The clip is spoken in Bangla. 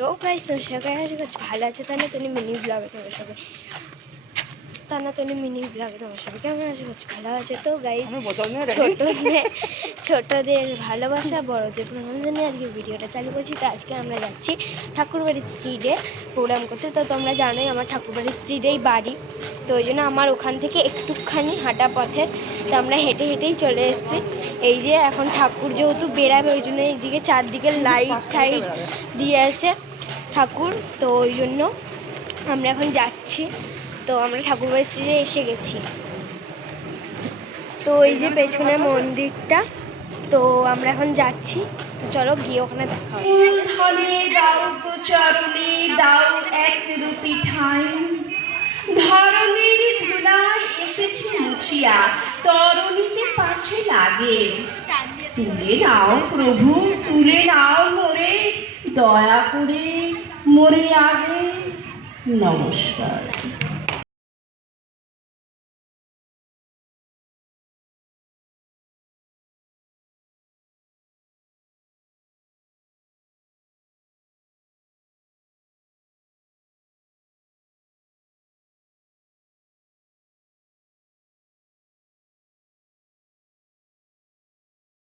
লোক গাইস সবাই ভালো আছে তাহলে তুমি মিনি ব্লগে তোমার সবাই মিনি ব্লগে তোমার সবাই কেমন আছে ভালো আছে তো গাইস ছোটদের ভালোবাসা বড়দের প্রণাম জানিয়ে আজকে ভিডিওটা চালু করছি। তো আজকে আমরা যাচ্ছি ঠাকুরবাড়ির স্ট্রিটে প্রোগ্রাম করতে। তো তোমরা জানোই আমার ঠাকুরবাড়ির স্ট্রিটেই বাড়ি, তো ওই জন্য আমার ওখান থেকে একটুখানি হাঁটা পথে, তো আমরা হেঁটে হেঁটেই চলে এসেছি। এই যে এখন ঠাকুর যেহেতু বেরাবে ওই জন্য এইদিকে চারদিকে লাইট টাইট দিয়ে আছে ঠাকুর, তো ওই জন্য আমরা এখন যাচ্ছি। তো আমরা ঠাকুরবাড়ির স্ট্রিটে এসে গেছি। তো এই যে পেছনে মন্দিরটা, তো আমরা এখন যাচ্ছি। তো চলো গিয়ে ওখানে দেখা হবে। ধরণীর ধুলায় এসেছে মুছিয়া, তরণীতে পাছে লাগে। তুলে নাও প্রভু, তুলে নাও মোরে, দয়া করে মোরে আগে। নমস্কার।